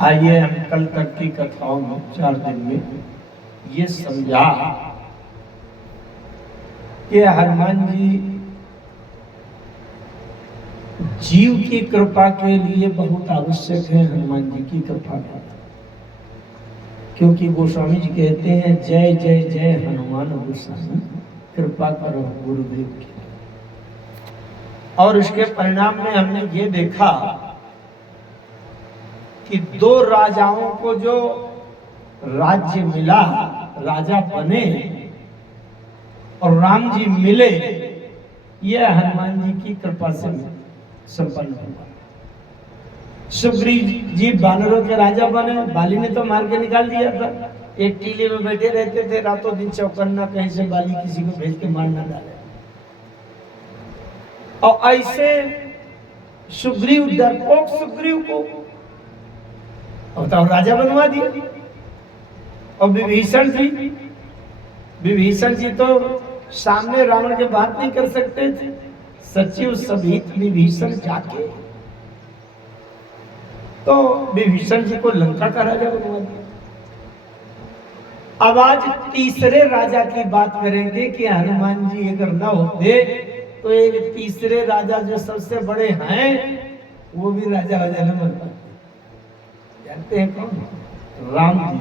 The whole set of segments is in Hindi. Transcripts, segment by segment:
आइए हम कल तक की कथाओं में 4 दिन में ये समझा कि हनुमान जी जीव की कृपा के लिए बहुत आवश्यक है। हनुमान जी की कृपा का, क्योंकि गोस्वामी जी कहते हैं जय जय जय हनुमान गोस्वामी, कृपा करो गुरुदेव की। और इसके परिणाम में हमने ये देखा कि 2 राजाओं को जो राज्य मिला, राजा बने और राम जी मिले, यह हनुमान जी की कृपा से संपन्न हुआ। सुग्रीव जी वानरों के राजा बने, बाली ने तो मार के निकाल दिया था। एक टीले में बैठे रहते थे रातों दिन, चौकन्ना कहीं से बाली किसी को भेज के मार ना डाले। और ऐसे सुग्रीव, डरपोक सुग्रीव को बताओ राजा बनवा दिया। और विभीषण जी तो सामने रावण के बात नहीं कर सकते थे। सचिव सहित विभीषण जाके तो विभीषण जी को लंका का राजा बनवा दिया। अब आज तीसरे राजा की बात करेंगे कि हनुमान जी अगर न होते तो एक तीसरे राजा जो सबसे बड़े हैं वो भी राजा हो जाना बन पाते। जानते हैं कौन? राम जी।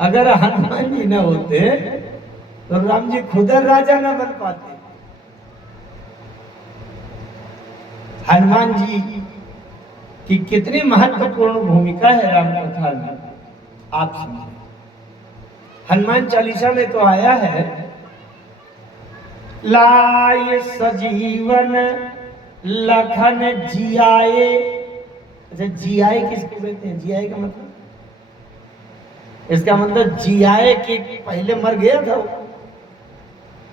अगर हनुमान जी न होते तो राम जी खुद राजा न बन पाते। हनुमान जी की कितनी महत्वपूर्ण भूमिका है राम कथा में, आप समझे। हनुमान चालीसा में तो आया है, लाय सजीवन लखन जियाए। अच्छा, जियाए किसको कहते हैं? जियाए का मतलब, इसका मतलब जियाए कि पहले मर गया था,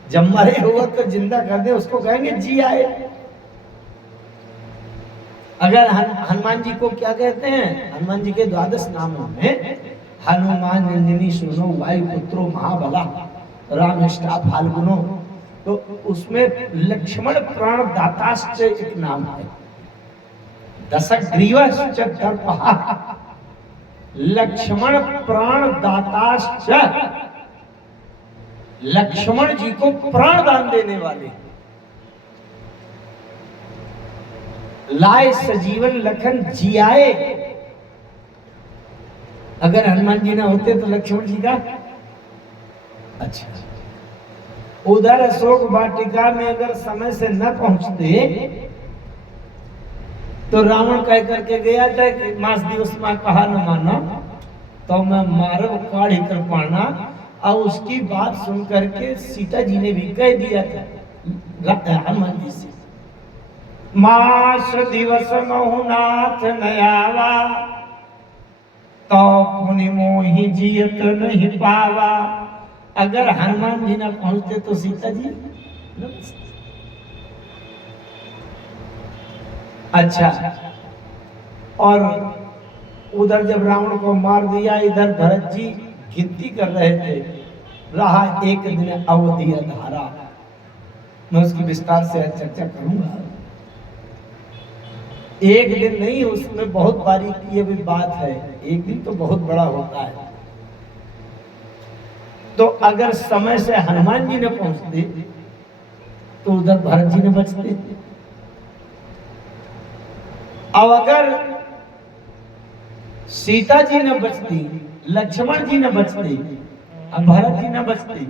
जब मरे हुआ तो जिंदा कर दे, उसको कहेंगे जियाए। अगर हनुमान जी को क्या कहते हैं? हनुमान जी के 12 नामों में हनुमान नंदिनी सुनो वायु पुत्रो महाबला रामेष्टा फाल्गुनो, तो उसमें लक्ष्मण प्राण दाताश्च एक नाम है। दशग्रीवश्च दर्पहा, लक्ष्मण प्राण दाताश्च, लक्ष्मण जी को प्राण दान देने वाले। लाए सजीवन लखन जियाए, अगर हनुमान जी ना होते तो लक्ष्मण जी का। अच्छा, उधर अशोक वाटिका में अगर समय से न पहुंचते तो रावण कह करके गया था कि मास दिवस में कहा न माना तो मैं मारव काढ़ी कर पाना। और उसकी बात सुन करके सीता जी ने भी कह दिया था हनुमान जी से, मास दिवस महुनाथ नयावा तो पुनि मोहि जियत नहीं पावा। अगर हनुमान जी ना पहुंचते तो सीता जी न। अच्छा, और उधर जब रावण को मार दिया, इधर भरत जी गिनती कर रहे थे, रहा एक दिन अवधि अंधारा। मैं उसकी विस्तार से चर्चा करूंगा। एक दिन नहीं, उसमें बहुत बारीकी भी बात है। एक दिन तो बहुत बड़ा होता है। तो अगर समय से हनुमान जी ने पहुंचते तो उधर भरत जी ने बचते। अब अगर सीता जी न बचती, लक्ष्मण जी न बचते, अब भरत जी न बचते,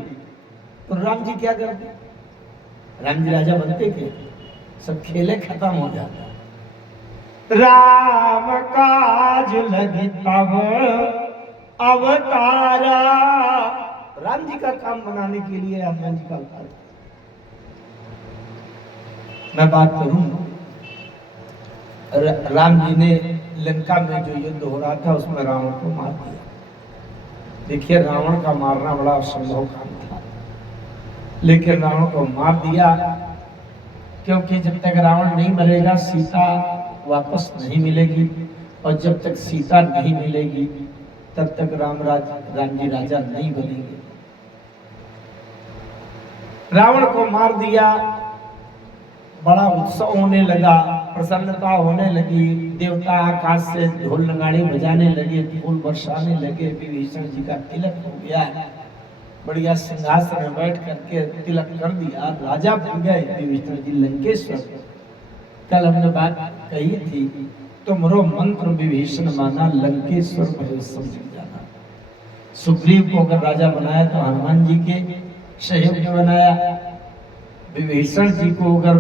तो राम जी क्या करते? राम जी राजा बनते थे? सब खेले खत्म हो जाता। राम काज लगी तब अवतारा, राम जी का काम बनाने के लिए हनुमान जी का अवतार। मैं बात करूं, राम जी ने लंका में जो युद्ध हो रहा था उसमें रावण को मार दिया। देखिए, रावण का मारना बड़ा असंभव काम था, लेकिन रावण को मार दिया, क्योंकि जब तक रावण नहीं मरेगा सीता वापस नहीं मिलेगी, और जब तक सीता नहीं मिलेगी तब तक राम जी राजा नहीं बनेंगे। रावण को मार दिया, बड़ा उत्सव होने लगा, प्रसन्नता होने लगी, देवता आकाश से ढोल नगाड़े बजाने लगे, फूल बरसाने लगे, विभीषण जी का तिलक हो गया, बढ़िया सिंहासन में बैठ करके तिलक कर दिया, राजा बन गए विभीषण जी लंकेश्वर। कल हमने बात कही थी, तुमरो मंत्र विभीषण माना, लंकेश्वर भय समझ जाना। सुग्रीव को अगर राजा बनाया तो हनुमान जी के सहयोग में बनाया, विभीषण जी को अगर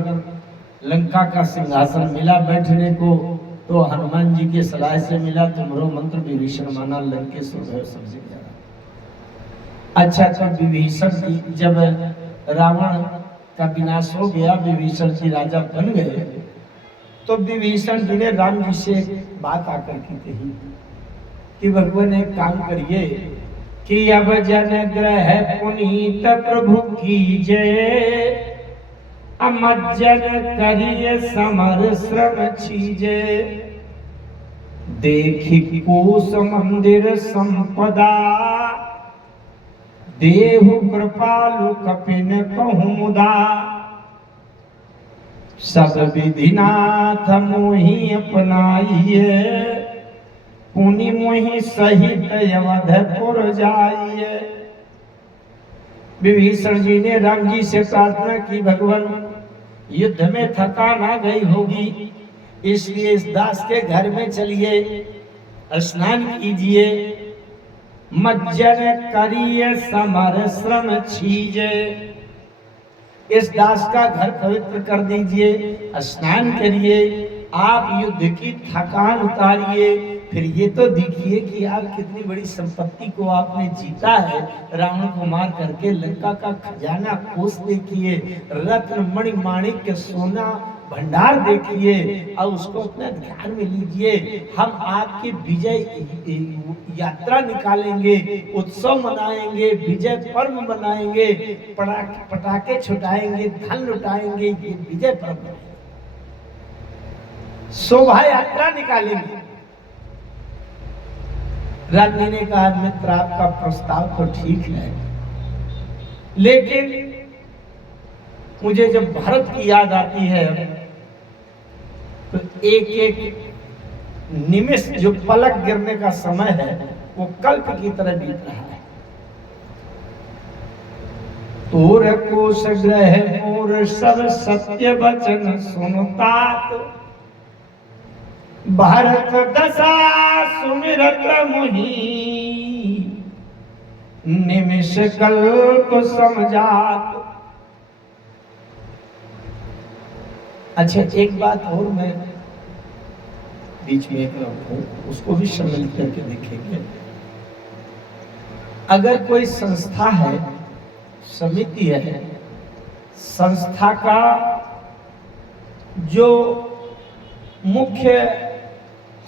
लंका का सिंहासन मिला बैठने को तो हनुमान जी के सलाह से मिला, तुमरो मंत्र विभीषण माना, लंकेश्वर भय समझ जाना। अच्छा, तो विभीषण जी जब रावण का विनाश हो गया, विभीषण जी राजा बन गए, तो विभीषण जी ने राम जी से बात आकर की कही कि भगवान एक काम करिए कि अब जन ग्रह पुनीत प्रभु कीजे, अमज्जन करिए समर श्रम छीजे, देखी कोस मंदिर संपदा, देहु कृपालु कपिन कहु मुदा, सब विधिनाथ मोहि अपनाइए, पुनि मोहि सहित अवधपुर जाइए। विभीषण जी ने राम जी से प्रार्थना की, भगवान युद्ध में थकान आ गई होगी, इसलिए इस दास के घर में चलिए, स्नान कीजिए, मज्जन करिए समर श्रम छीजे, इस दास का घर पवित्र कर दीजिए, स्नान करिए, आप युद्ध की थकान उतारिए, फिर ये तो देखिए कि आप कितनी बड़ी संपत्ति को आपने जीता है, रावण को मार करके लंका का खजाना कोष देखिए, रत्न मणि माणिक्य सोना भंडार देखिए, और उसको अपने ध्यान में लीजिए। हम आपकी विजय यात्रा निकालेंगे, उत्सव मनाएंगे, विजय पर्व मनाएंगे, पटाखे छुटाएंगे, धन लुटाएंगे, ये विजय पर्व है, शोभा यात्रा निकालेंगे। राम जी ने कहा, मित्र आपका प्रस्ताव तो ठीक है, लेकिन मुझे जब भारत की याद आती है तो एक एक निमिष जो पलक गिरने का समय है वो कल्प की तरह बीत रहा है। तोर कोश ग्रह मोर सब सत्य वचन सुनता, भारत दशा सुमिरत मुहि, निमिष कल्प समझात। अच्छा, एक बात और मैं बीच में एक रखूं, उसको भी सम्मिलित करके देखेंगे। अगर कोई संस्था है, समिति है, संस्था का जो मुख्य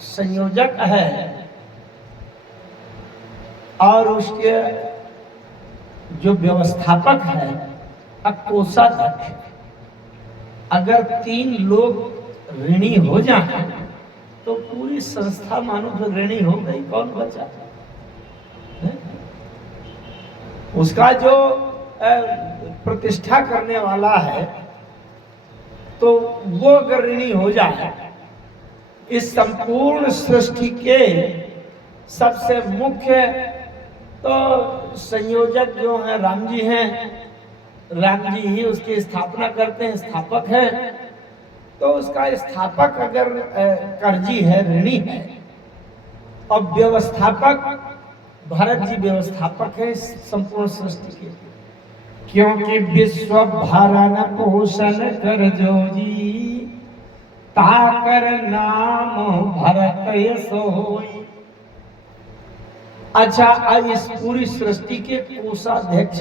संयोजक है और उसके जो व्यवस्थापक है, कोषाध्यक्ष, अगर 3 लोग ऋणी हो जाए तो पूरी संस्था मानो तो ऋणी हो गई, कौन बचा? उसका जो प्रतिष्ठा करने वाला है तो वो अगर ऋणी हो जाए, इस संपूर्ण सृष्टि के सबसे मुख्य तो संयोजक जो है राम जी हैं, राम जी ही उसकी स्थापना करते हैं, स्थापक हैं, तो उसका स्थापक अगर कर्जी है, ऋणी है, और व्यवस्थापक भरत जी व्यवस्थापक है संपूर्ण सृष्टि के, क्योंकि विश्व भरण पोषण कर जो जी, ताकर नाम भरत सोई। अच्छा, आज इस पूरी सृष्टि के कोषाध्यक्ष,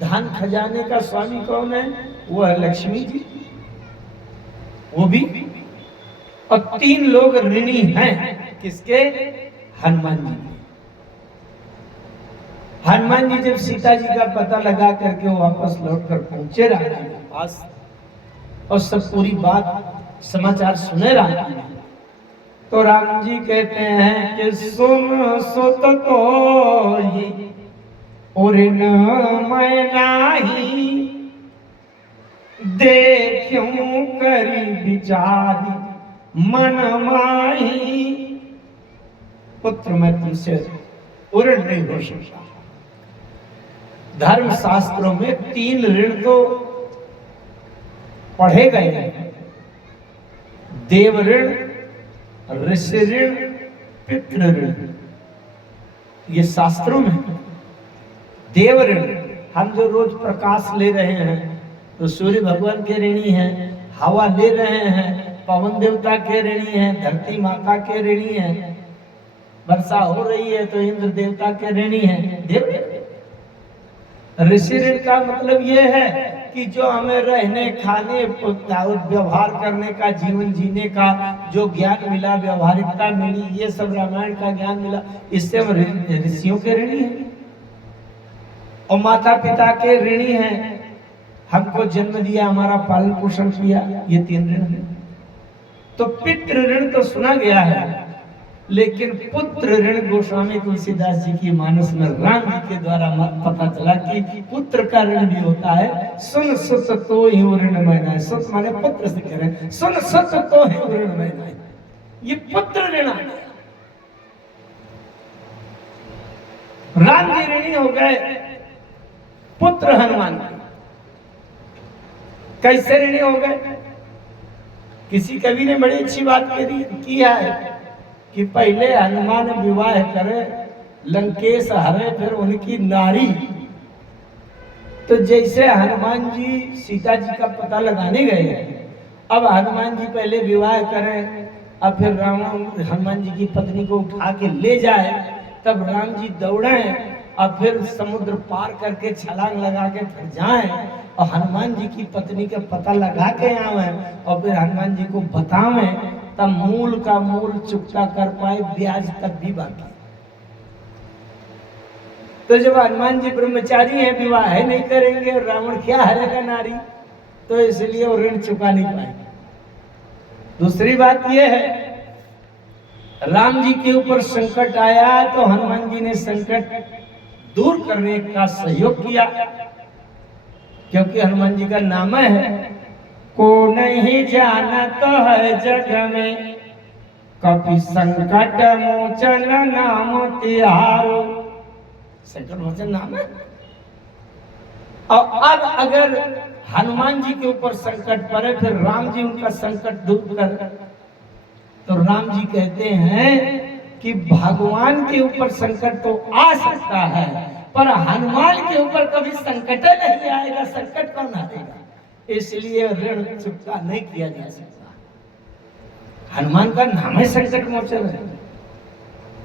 धन खजाने का स्वामी कौन है? वो है लक्ष्मी जी, वो भी, और 3 लोग ऋणी हैं, किसके? हनुमान जी। हनुमान जी जब सीता जी का पता लगा करके वो वापस लौटकर पहुंचे राम जी के पास और सब पूरी बात समाचार सुने राम जी, तो राम जी कहते हैं कि सुन सुत तो और न मैं नाही, देखूं करी विचारी, मन माही, पुत्र मैं तुमसे ऋण नहीं हो सकता। धर्म शास्त्रों में 3 ऋण तो पढ़े गए हैं, देव ऋण, ऋषि ऋण, पितृ ऋण। ये शास्त्रों में देव ऋण, हम जो रोज प्रकाश ले रहे हैं तो सूर्य भगवान के ऋणी हैं, हवा ले रहे हैं पवन देवता के ऋणी हैं, धरती माता के ऋणी हैं, वर्षा हो रही है तो इंद्र देवता के ऋणी हैं, देव ऋण। ऋषि ऋण का मतलब यह है कि जो हमें रहने खाने व्यवहार करने का, जीवन जीने का जो ज्ञान मिला, व्यवहारिकता मिली, ये सब रामायण का ज्ञान मिला, इससे हम ऋषियों के ऋणी हैं। और माता पिता के ऋणी हैं, हमको जन्म दिया, हमारा पालन पोषण किया, ये 3 ऋण है। तो पितृ ऋण तो सुना गया है, लेकिन पुत्र ऋण गोस्वामी तुलसीदास जी की मानस में राम जी के द्वारा पता चला कि पुत्र का ऋण भी होता है। सुन सुत तो ही ऋण मैना, सुत माने पुत्र से कह रहे हैं, सुन सुत तो ही ऋण मैना, ये पुत्र ऋण आ गया। राम जी ऋणी हो गए पुत्र हनुमान के। कैसे ऋणी हो गए? किसी कवि ने बड़ी अच्छी बात की है कि पहले हनुमान विवाह करे, लंकेश हरे, फिर उनकी नारी। तो जैसे हनुमान जी सीता जी का पता लगाने गए, अब हनुमान जी पहले विवाह करें, अब फिर राम हनुमान जी की पत्नी को उठा के ले जाए, तब राम जी दौड़े, अब फिर समुद्र पार करके छलांग लगा के फिर जाएं और हनुमान जी की पत्नी का पता लगा के आवे और फिर हनुमान जी को बतावें, तब मूल का मूल चुकता कर पाए, ब्याज तक भी बाकी। तो जब हनुमान जी ब्रह्मचारी हैं, विवाह नहीं करेंगे, रावण क्या हरेगा नारी, तो इसलिए वो ऋण चुका नहीं पाएंगे। दूसरी बात यह है, राम जी के ऊपर संकट आया तो हनुमान जी ने संकट दूर करने का सहयोग किया, क्योंकि हनुमान जी का नाम है, को नहीं जाना तो है जग में, कभी संकट मोचन नाम तिहारो। संकट मोचन नाम है। और अब अगर हनुमान जी के ऊपर संकट पड़े, फिर राम जी उनका संकट दूर कर, तो राम जी कहते हैं कि भगवान के ऊपर संकट तो आ सकता है, पर हनुमान के ऊपर कभी संकट नहीं आएगा। संकट कौन आएगा? इसलिए ऋण चुकता नहीं किया जा सकता। हनुमान का नाम है संकट मोचन है।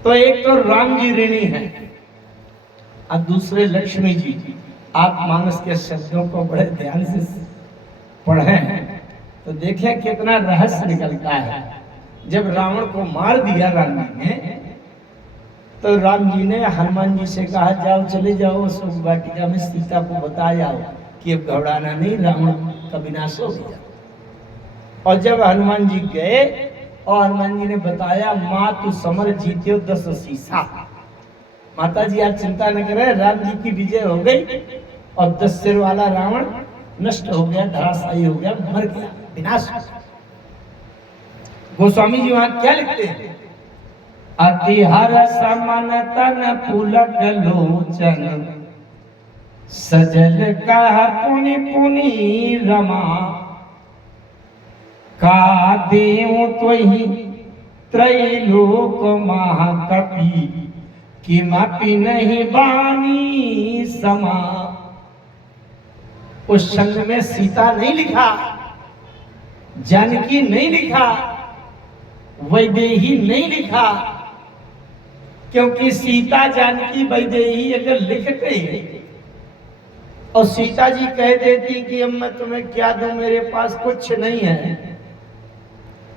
तो एक तो राम जी ऋणी है और दूसरे लक्ष्मी जी। आप मानस के शब्दों को बड़े ध्यान से पढ़े हैं तो देखें कितना रहस्य निकलता है। जब रावण को मार दिया राम जी ने, तो राम जी ने हनुमान जी से कहा, जाओ चले जाओ शोक वाटिका में, सीता को बता जाओ कि अब घबराना नहीं, रावण का विनाश हो गया। और जब हनुमान जी गए और हनुमान जी ने बताया, माँ तू समर जीत्यो 10 शीशा, माता जी आप चिंता न करें, राम जी की विजय हो गई और 10 सिर वाला रावण नष्ट हो गया, धराशायी हो गया, मर गया, विनाश। गोस्वामी जी वहां क्या लिखते हैं? अतिहर समन तन पुलक लोचन, सजल कह पुनि पुनि रमा, का देव त्वहि त्रैलोक महाकपि, किमपि नहीं बानी समा। उस छंद में सीता नहीं लिखा, जानकी नहीं लिखा, वैदेही नहीं लिखा, क्योंकि सीता जानकी वैदेही अगर लिखते और सीता जी कह देती कि अब मैं तुम्हें क्या दूं, मेरे पास कुछ नहीं है,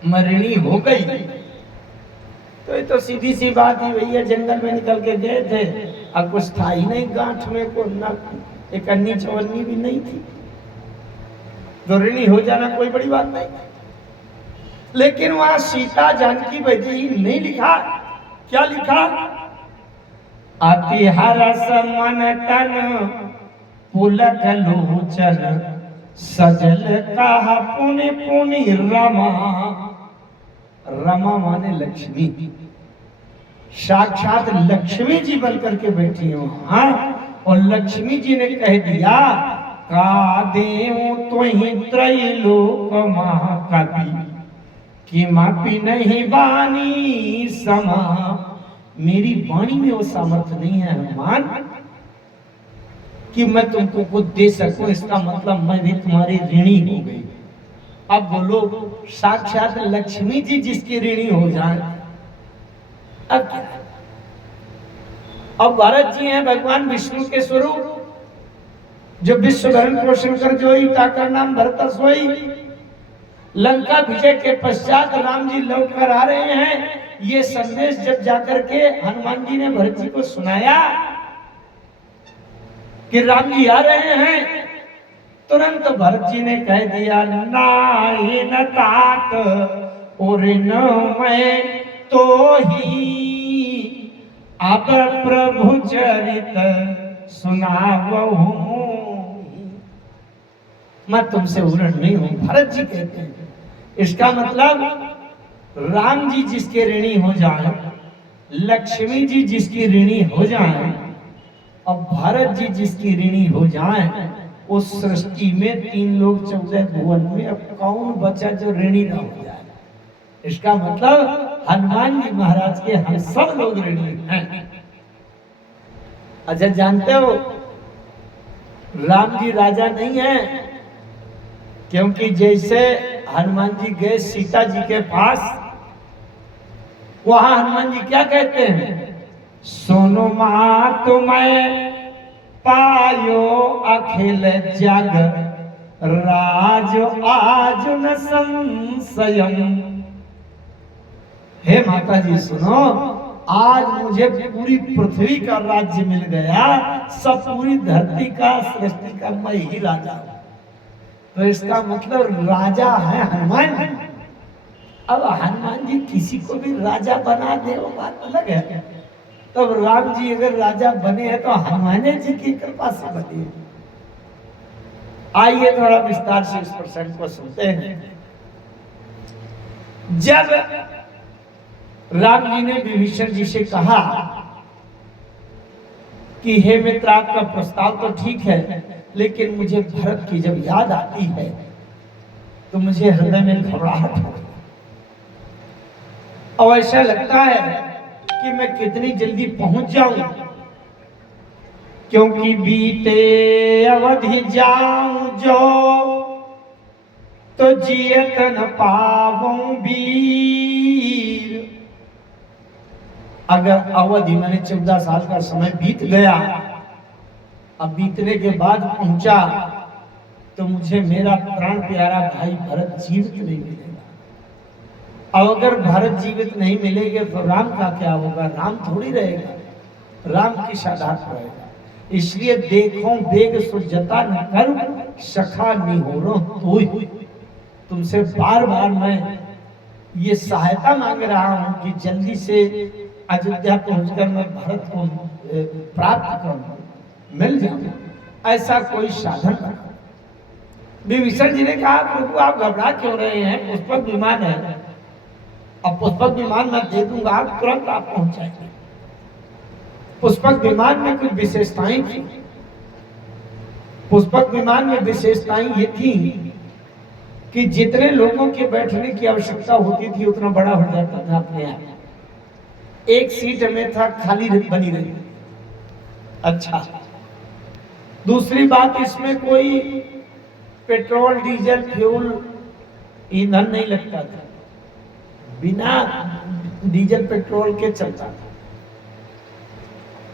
मैं ऋणी हो गई, तो ये तो सीधी सी बात ही भैया, जंगल में निकल के गए थे और कुछ था ही नहीं गांठ में, को ना एक अन्नी चवन्नी भी नहीं थी, तो ऋणी हो जाना कोई बड़ी बात नहीं। लेकिन वहां सीता जानकी वैदेही नहीं लिखा, क्या लिखा? अतिहर समन तन पुलक लोचन, सजल कहा पुनि पुनि रमा, रमा माने लक्ष्मी, साक्षात लक्ष्मी जी बनकर के बैठी हो। हाँ, और लक्ष्मी जी ने कह दिया का देव तो ही त्रैलोक महाकवि कि मापी नहीं बानी समा। मेरी वाणी में वो सामर्थ्य नहीं है हनुमान कि मैं तुमको कुछ दे सकूं, इसका मतलब मैं भी तुम्हारी ऋणी हो गई। अब बोलो, साक्षात लक्ष्मी जी जिसकी ऋणी हो जाए अब क्या? अब भरत जी हैं भगवान विष्णु के स्वरूप, जो विश्व भरण पोषण कर जोई, ताकर नाम भरत सोई। लंका विजय के पश्चात राम जी लौट कर आ रहे हैं। ये संदेश जब जाकर के हनुमान जी ने भरत जी को सुनाया कि राम जी आ रहे हैं, तुरंत भरत जी ने कह दिया नाहि न तात और न मैं तो ही अब प्रभु चरित सुनावहु। मैं तुमसे उरण नहीं हूं, भरत जी कहते हैं। इसका मतलब राम जी जिसके ऋणी हो जाए, लक्ष्मी जी जिसकी ऋणी हो जाए, और भरत जी जिसकी ऋणी हो जाए, उस सृष्टि में 3 लोग 14 भुवन में अब कौन बचा जो ऋणी ना हो जाए? इसका मतलब हनुमान जी महाराज के हम सब लोग ऋणी हैं। अच्छा, जानते हो राम जी राजा नहीं है, क्योंकि जैसे हनुमान जी गए सीता जी के पास, वहां हनुमान जी क्या कहते हैं? सुनो मां तुम्हें पायो अखिल जग राज आज न संशयम। हे माता जी सुनो, आज मुझे पूरी पृथ्वी का राज्य मिल गया, सब पूरी धरती का सृष्टि का मैं ही राजा हूं। तो इसका मतलब राजा है हनुमान जी। अब हनुमान जी किसी को भी राजा बना दे वो बात अलग है। तब राम जी अगर राजा बने हैं तो हनुमान जी की कृपा से बने। आइए थोड़ा विस्तार से इस प्रसंग को सुनते हैं। जब राम जी ने विभीषण जी से कहा कि हे मित्र, आपका प्रस्ताव तो ठीक है, लेकिन मुझे भरत की जब याद आती है तो मुझे हृदय में घबराहट हो, और ऐसा लगता है कि मैं कितनी जल्दी पहुंच जाऊं, क्योंकि बीते अवधि जाऊं जो तो जियत न पाऊं वीर। अगर अवधि मैंने 14 साल का समय बीत गया, अब बीतने के बाद पहुंचा तो मुझे मेरा प्राण प्यारा भाई भरत जीवित नहीं मिलेगा। अब अगर भरत जीवित नहीं मिलेंगे तो राम का क्या होगा? राम थोड़ी रहेगा, राम की साधात रहेगा। इसलिए देखो बेग सुजता न कर सखा निहोरो तोय। तुमसे बार बार मैं ये सहायता मांग रहा हूं कि जल्दी से अयोध्या पहुंचकर मैं भरत को प्राप्त करूं, मिल जाऊं, ऐसा कोई साधन बना। विभीषण जी ने कहा प्रभु आप घबरा क्यों रहे हैं? पुष्पक विमान है, अब पुष्पक विमान मैं दे दूंगा, तुरंत आप पहुंच जाएंगे। पुष्पक विमान में कुछ विशेषताएं थी। पुष्पक विमान में विशेषताएं ये थी कि जितने लोगों के बैठने की आवश्यकता होती थी उतना बड़ा हो जाता था अपने आप। एक सीट में था खाली बनी रही। अच्छा, दूसरी बात, इसमें कोई पेट्रोल डीजल फ्यूल ईंधन नहीं लगता था, बिना डीजल पेट्रोल के चलता था।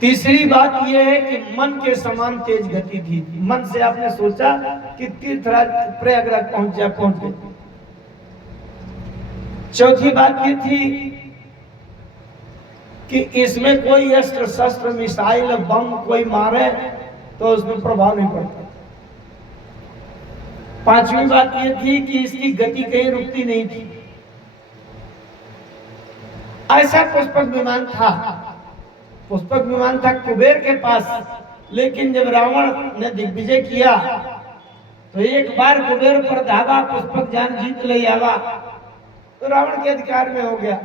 तीसरी बात यह है कि मन के समान तेज गति थी। मन से आपने सोचा कि तीर्थराज प्रयागराज पहुंच गए। चौथी बात ये थी कि इसमें कोई अस्त्र शस्त्र मिसाइल बम कोई मारे तो उसमें प्रभाव नहीं पड़ता। पांचवी बात ये थी कि इसकी गति कहीं रुकती नहीं थी। ऐसा पुष्पक विमान था। पुष्पक विमान था कुबेर के पास, लेकिन जब रावण ने दिग्विजय किया तो एक बार कुबेर पर धावा, पुष्पक जान जीत ले आवा। तो रावण के अधिकार में हो गया।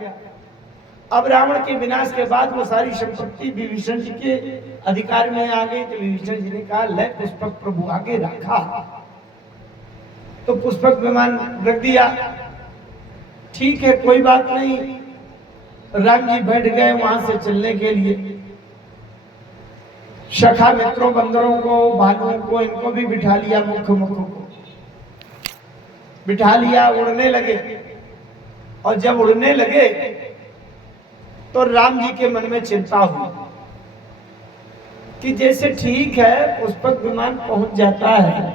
अब रावण के विनाश के बाद वो सारी संपत्ति विभीषण जी के अधिकार में आ गई। तो विभीषण जी ने कहा ले पुष्पक प्रभु आगे रखा, तो पुष्पक विमान रख दिया। ठीक है, कोई बात नहीं। राम जी बैठ गए वहां से चलने के लिए। सखा मित्रों, बंदरों को, भालुओं को, इनको भी बिठा लिया, मुख्य को बिठा लिया, उड़ने लगे। और जब उड़ने लगे तो राम जी के मन में चिंता हुई कि जैसे ठीक है पुष्पक विमान पहुंच जाता है,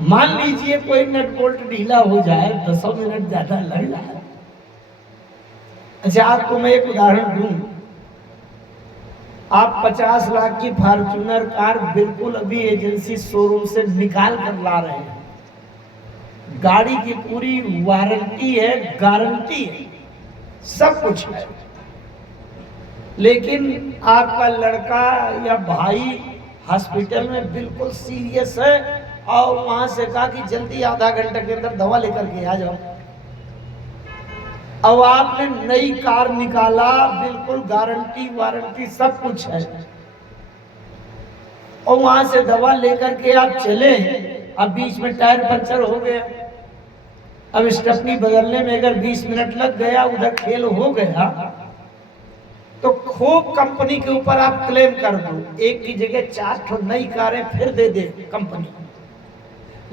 मान लीजिए कोई नट बोल्ट ढीला हो जाए, 10 मिनट ज्यादा लग रहा है। अच्छा, आपको मैं एक उदाहरण दूं। आप 50 लाख की फॉर्च्यूनर कार बिल्कुल अभी एजेंसी शोरूम से निकाल कर ला रहे हैं, गाड़ी की पूरी वारंटी है, गारंटी है, सब कुछ है, लेकिन आपका लड़का या भाई हॉस्पिटल में बिल्कुल सीरियस है और वहां से कहा कि जल्दी आधा घंटे के अंदर दवा लेकर के आ जाओ। अब आपने नई कार निकाला, बिल्कुल गारंटी वारंटी सब कुछ है, और वहां से दवा लेकर के आप चले। अब बीच में टायर पंचर हो गया, अब स्टेपनी बदलने में अगर 20 मिनट लग गया, उधर खेल हो गया, तो खूब कंपनी के ऊपर आप क्लेम कर दो। एक की जगह 4 नई कारें फिर दे दे कंपनी।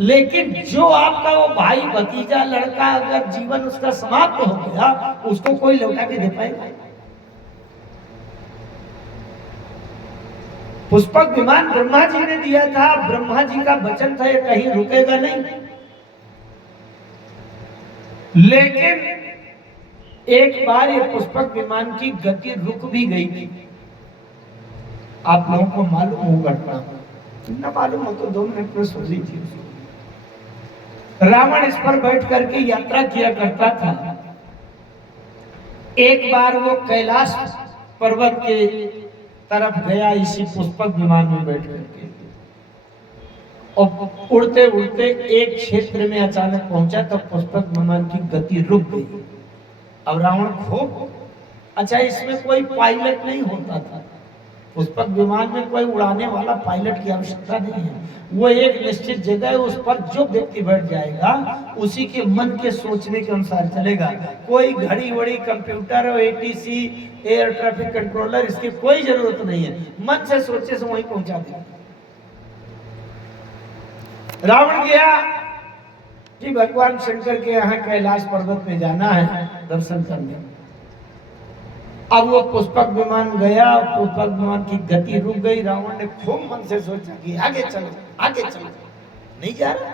लेकिन जो आपका वो भाई भतीजा लड़का अगर जीवन उसका समाप्त हो गया, उसको कोई लौटा के दे पाएगा? पुष्पक विमान ब्रह्मा जी ने दिया था, ब्रह्मा जी का वचन था ये कहीं रुकेगा नहीं। लेकिन एक बार ये पुष्पक विमान की गति रुक भी गई थी। आप लोगों को मालूम हो घटना, ना मालूम हो तो 2 मिनट में सुन लीजिए। रावण इस पर बैठ करके यात्रा किया करता था। एक बार वो कैलाश पर्वत के तरफ गया इसी पुष्पक विमान में बैठ करके, और उड़ते उड़ते एक क्षेत्र में अचानक पहुंचा तो पुष्पक विमान की गति रुक गई। अब रावण खूब, अच्छा इसमें कोई पायलट नहीं होता था, पुष्पक विमान में कोई उड़ाने वाला पायलट की आवश्यकता नहीं है। वो एक निश्चित जगह है, उस पर जो व्यक्ति बैठ जाएगा उसी के मन के सोचने के अनुसार चलेगा। कोई घड़ी वड़ी कंप्यूटर और एटीसी एयर ट्रैफिक कंट्रोलर इसकी कोई जरूरत नहीं है, मन से सोचे से वहीं पहुंचा देगा। रावण गया कि भगवान शंकर के यहाँ कैलाश पर्वत में जाना है दर्शन करने। अब वो पुष्पक विमान गया, पुष्पक विमान की गति रुक गई। रावण ने खूब मन से सोचा कि आगे चलो, आगे चलो, नहीं जा रहा।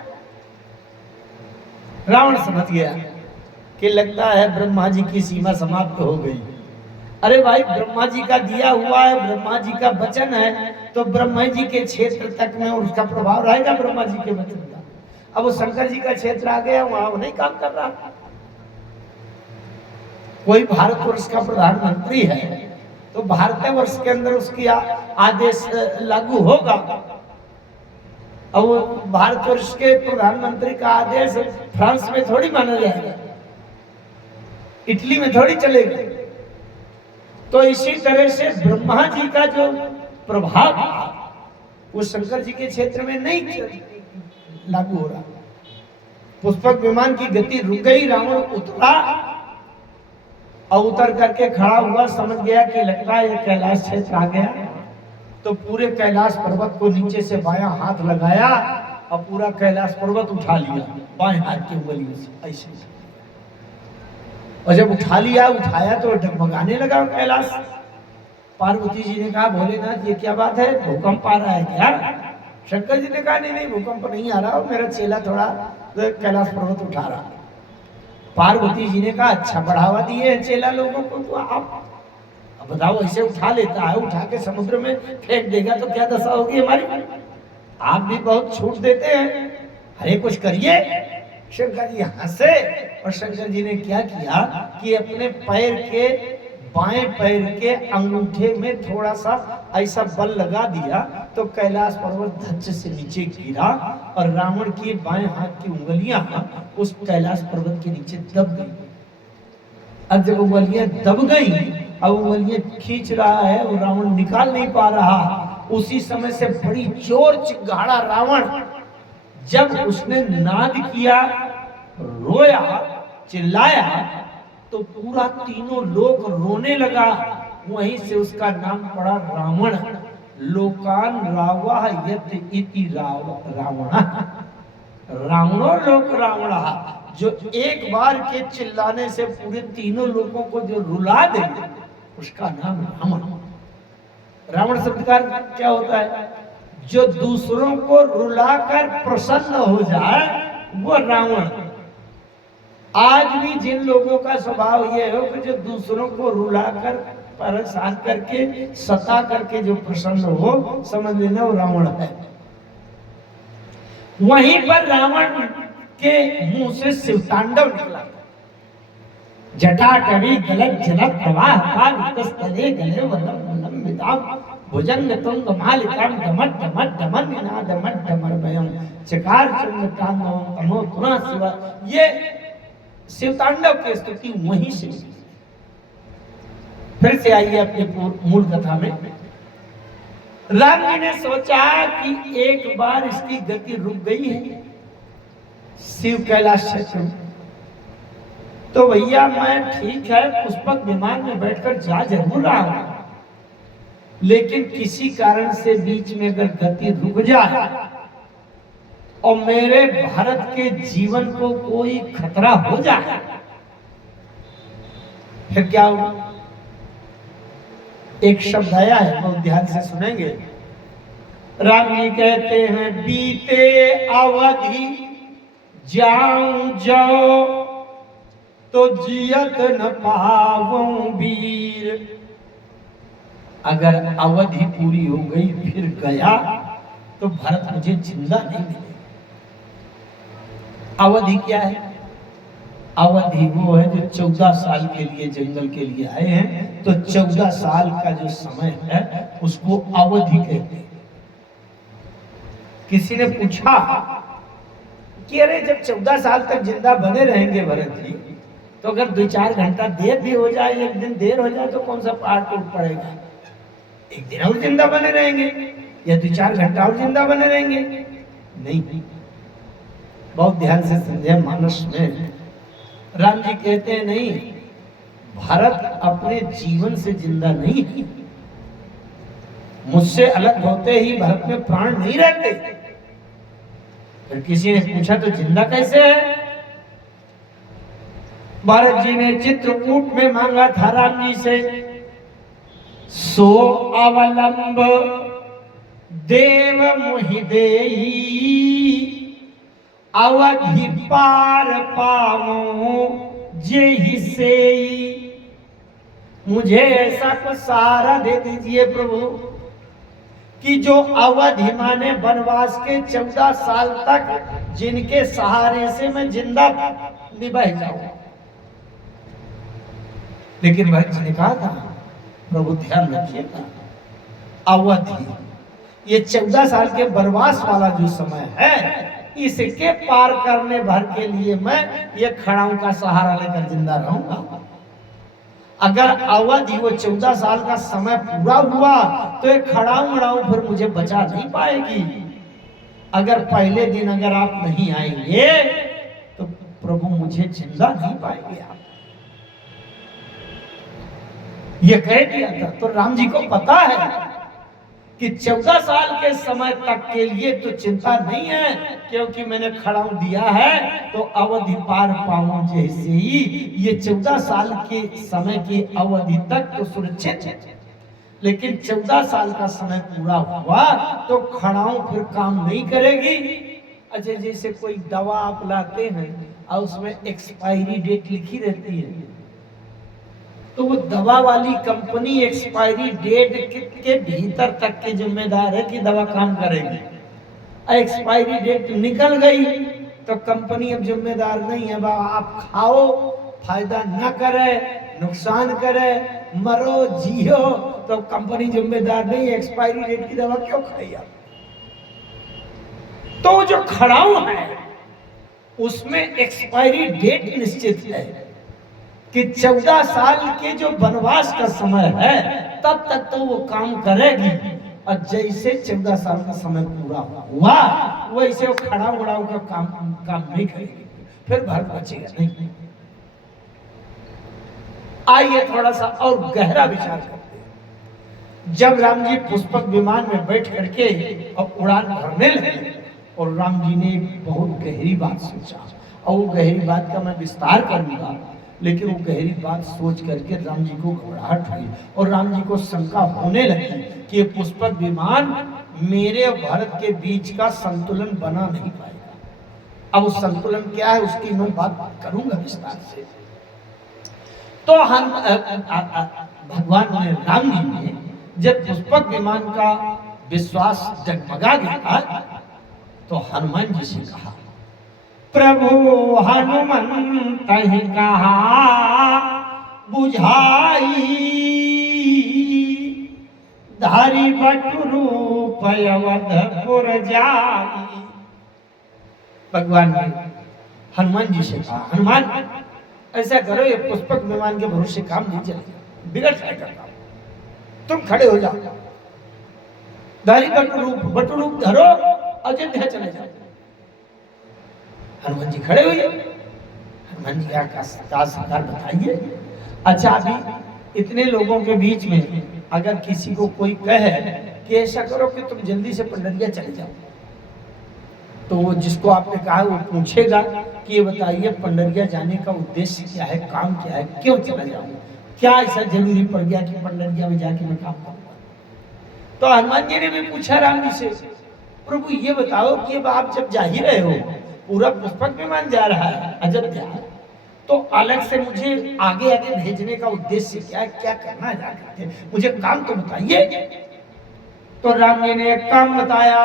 रावण समझ गया कि लगता है ब्रह्मा जी की सीमा समाप्त हो गई। अरे भाई, ब्रह्मा जी का दिया हुआ है, ब्रह्मा जी का वचन है, तो ब्रह्मा जी के क्षेत्र तक में उसका प्रभाव रहेगा ब्रह्मा जी के वचन का। अब वो शंकर जी का क्षेत्र आ गया, वहां वो नहीं काम कर रहा। कोई भारतवर्ष का प्रधानमंत्री है तो भारतवर्ष के अंदर उसकी आदेश लागू होगा। अब वो भारतवर्ष के प्रधानमंत्री का आदेश फ्रांस में थोड़ी माना जाएगा, इटली में थोड़ी चलेगा। तो इसी तरह से ब्रह्मा जी का जो प्रभाव था वो शंकर जी के क्षेत्र में नहीं लागू हो रहा। पुष्पक विमान की गति रुक गई। रावण उतरा और उतर करके खड़ा हुआ, समझ गया कि लगता है ये कैलाश क्षेत्र आ गया। तो पूरे कैलाश पर्वत को नीचे से बायां हाथ लगाया और पूरा कैलाश पर्वत उठा लिया बाएं हाथ के उंगलियों से ऐसे। और जब उठा लिया, उठाया तो डगमगाने लगा कैलाश। पार्वती जी ने कहा भोलेनाथ ये क्या बात है, भूकंप आ रहा है क्या? शंकर जी ने कहा नहीं नहीं, भूकंप नहीं आ रहा, मेरा चेला थोड़ा कैलाश पर्वत उठा रहा। पार्वती जी ने कहा अच्छा बढ़ावा दिए हैं चेला लोगों को, तो आप अब बताओ ऐसे उठा लेता है, उठा के समुद्र में फेंक देगा तो क्या दशा होगी हमारी? आप भी बहुत छूट देते हैं, अरे कुछ करिए। शंकर जी हंसे और शंकर जी ने क्या किया कि अपने पैर के बाएं पैर के अंगूठे में थोड़ा सा ऐसा बल लगा दिया तो कैलाश पर्वत धच्च से नीचे गिरा और रावण के बाएं हाथ की उंगलियां उस कैलाश पर्वत के नीचे दब गई। अब जब उंगलियां दब गई, अब उंगलियां खींच रहा है और रावण निकाल नहीं पा रहा। उसी समय से बड़ी जोर चिंगाड़ा रावण, जब उसने नाद किया, रोया, चिल्लाया, तो पूरा तीनों लोक रोने लगा। वहीं से उसका नाम पड़ा रावण। लोकान रावा यत इति रावण, रावणो लोक रावण, जो एक बार के चिल्लाने से पूरे तीनों लोगों को जो रुला दे, उसका नाम रावण। रावण शब्द का क्या होता है? जो दूसरों को रुलाकर प्रसन्न हो जाए वो रावण। आज भी जिन लोगों का स्वभाव ये हो कि जो दूसरों को रुलाकर, परेशान करके, सता करके जो प्रसन्न हो, समझ लेना वो रावण है। वहीं पर रावण के मुंह से शिवतांडव निकला। जटाटवी गलत जल प्रवाह पावितस्तले गले वलंबिताम भुजंग तुंग मालिकाम डमट डमट डमन निनाद डमट डमर भयम चकार चंद तांडवम तनो तुना शिवा। ये शिवतांडव की स्तुति वहीं से। फिर से आइए अपने मूल कथा में। राम जी ने सोचा कि एक बार इसकी गति रुक गई है शिव कैलाश क्षेत्र में, तो भैया मैं ठीक है पुष्पक विमान में बैठकर जा जरूर रहा हूं, लेकिन किसी कारण से बीच में अगर गति रुक जाए और मेरे भारत के जीवन को कोई खतरा हो जाए, फिर क्या होगा? एक शब्द आया है, बहुत ध्यान से सुनेंगे। राम जी कहते हैं, बीते अवधि जाऊं जाओ तो जियत न पाऊं वीर। अगर अवधि पूरी हो गई फिर गया तो भरत मुझे जिंदा नहीं मिलेगा। अवधि क्या है? अवधि वो है जो 14 साल के लिए जंगल के लिए आए हैं, तो 14 साल का जो समय है उसको अवधि कहते हैं। किसी ने पूछा कि अरे जब 14 साल तक जिंदा बने रहेंगे भरत जी, तो अगर 2-4 घंटा देर भी हो जाए, एक दिन देर हो जाए, तो कौन सा पहाड़ टूट पड़ेगा? एक दिन और जिंदा बने रहेंगे या 2-4 घंटा और जिंदा बने रहेंगे? नहीं, बहुत ध्यान से समझे। मानस में राम जी कहते हैं, नहीं, भारत अपने जीवन से जिंदा नहीं है। मुझसे अलग होते ही भारत में प्राण नहीं रहते। फिर किसी ने पूछा तो जिंदा कैसे है? भारत जी ने चित्रकूट में मांगा था राम जी से, सो अवलंब देव मोहि देई, अवधि पार पावो जेहि सेई। मुझे ऐसा कुछ सहारा दे दीजिए प्रभु कि जो अवधि माने वनवास के 14 साल तक जिनके सहारे से मैं जिंदा निभा जाऊं। लेकिन भरत जी ने कहा था, प्रभु ध्यान रखिएगा, अवधि ये 14 साल के वनवास वाला जो समय है, इसके पार करने भर के लिए मैं ये खड़ाऊ का सहारा लेकर जिंदा रहूंगा। अगर अवधि वो 14 साल का समय पूरा हुआ तो ये खड़ाऊ मड़ाऊ फिर मुझे बचा नहीं पाएगी। अगर पहले दिन अगर आप नहीं आएंगे तो प्रभु मुझे जिंदा नहीं पाएंगे आप। ये कह दिया था। तो राम जी को पता है कि 14 साल के समय तक के लिए तो चिंता नहीं है, क्योंकि मैंने खड़ाऊ दिया है तो अवधि पार पाऊं जैसे ही। ये 14 साल के समय की अवधि तक तो सुरक्षित है, लेकिन 14 साल का समय पूरा हुआ तो खड़ाऊ फिर काम नहीं करेगी। अच्छा, जैसे कोई दवा आप लाते हैं और उसमें एक्सपायरी डेट लिखी रहती है, तो वो दवा वाली कंपनी एक्सपायरी डेट के भीतर तक के जिम्मेदार है कि दवा काम करेगी। एक्सपायरी डेट निकल गई तो कंपनी अब जिम्मेदार नहीं है। आप खाओ, फायदा न करे, नुकसान करे, मरो जियो तो कंपनी जिम्मेदार नहीं। एक्सपायरी डेट की दवा क्यों खाई आप? तो जो खड़ाऊ है उसमें एक्सपायरी डेट निश्चित है कि 14 साल के जो वनवास का समय है तब तक तो वो काम करेगी, और जैसे 14 साल का समय पूरा हुआ वैसे वो खड़ा उड़ाऊ का काम नहीं करेगी, फिर भारत बचेगा नहीं। आइए थोड़ा सा और गहरा विचार करते हैं। जब राम जी पुष्पक विमान में बैठ करके और उड़ान भरने लगे, और राम जी ने एक बहुत गहरी बात सोचा, और वो गहरी बात का मैं विस्तार करूंगा, लेकिन वो गहरी बात सोच करके राम जी को घबराहट हुई और राम जी को शंका होने लगी कि ये पुष्पक विमान मेरे और भारत के बीच का संतुलन बना नहीं पाएगा। अब उस संतुलन क्या है उसकी मैं बात करूंगा विस्तार से। तो हम भगवान ने राम जी ने जब पुष्पक विमान का विश्वास जगमगा गया तो हनुमान जी से कहा, प्रभु हनुमंत ही कहा बुझाई, धारी बटरूप अवधपुर जाई। भगवान ने हनुमान जी से कहा, हनुमान ऐसा करो, ये पुष्पक विमान के भरोसे काम नहीं चलेगा, बिगड़ जाएगा काम, तुम खड़े हो जाओ, धारी बटरूप धरो, अयोध्या चले जाओ। हनुमान जी खड़े हुए। हनुमान जी का सरकार बताइए, अच्छा अभी इतने लोगों के बीच में अगर किसी को कोई कहे कि ऐसा करो कि तुम जल्दी से पंडरिया चले जाओ, तो वो जिसको आपने कहा वो पूछेगा कि ये बताइए पंडरिया जाने का उद्देश्य क्या है, काम क्या है, क्यों चला जाऊं, क्या ऐसा जरूरी पड़ गया कि पंडरिया में जाके मैं काम करूंगा। तो हनुमान जी ने भी पूछा राम जी से, प्रभु ये बताओ कि अब आप जब जा ही रहे हो, पूरा पुष्पक विमान जा रहा है अयोध्या, तो अलग से मुझे आगे आगे भेजने का उद्देश्य क्या है, क्या करना है, मुझे काम तो बताइए। तो राम जी ने एक काम बताया,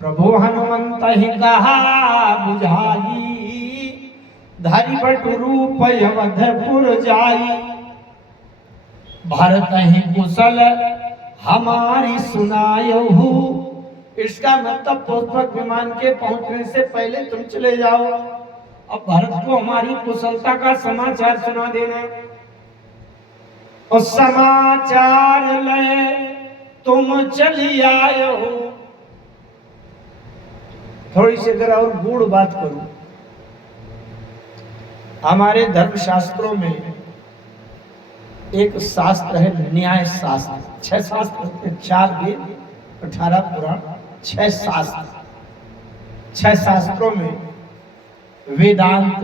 प्रभु हनुमंत ही कहा बुझाई, धारी बटरूप अवधपुर जाई, भारत ही कुशल हमारी सुनायहु। इसका मतलब पुष्पक विमान के पहुंचने से पहले तुम चले जाओ, अब भारत को हमारी कुशलता का समाचार सुना देना, और समाचार ले तुम चली आए हो। थोड़ी सी अगर और गूढ़ बात करूं, हमारे धर्मशास्त्रों में एक शास्त्र है न्याय शास्त्र। 6 शास्त्र होते हैं, 4 वेद, 18 पुराण, 6 शास्त्र। 6 शास्त्रों में वेदांत,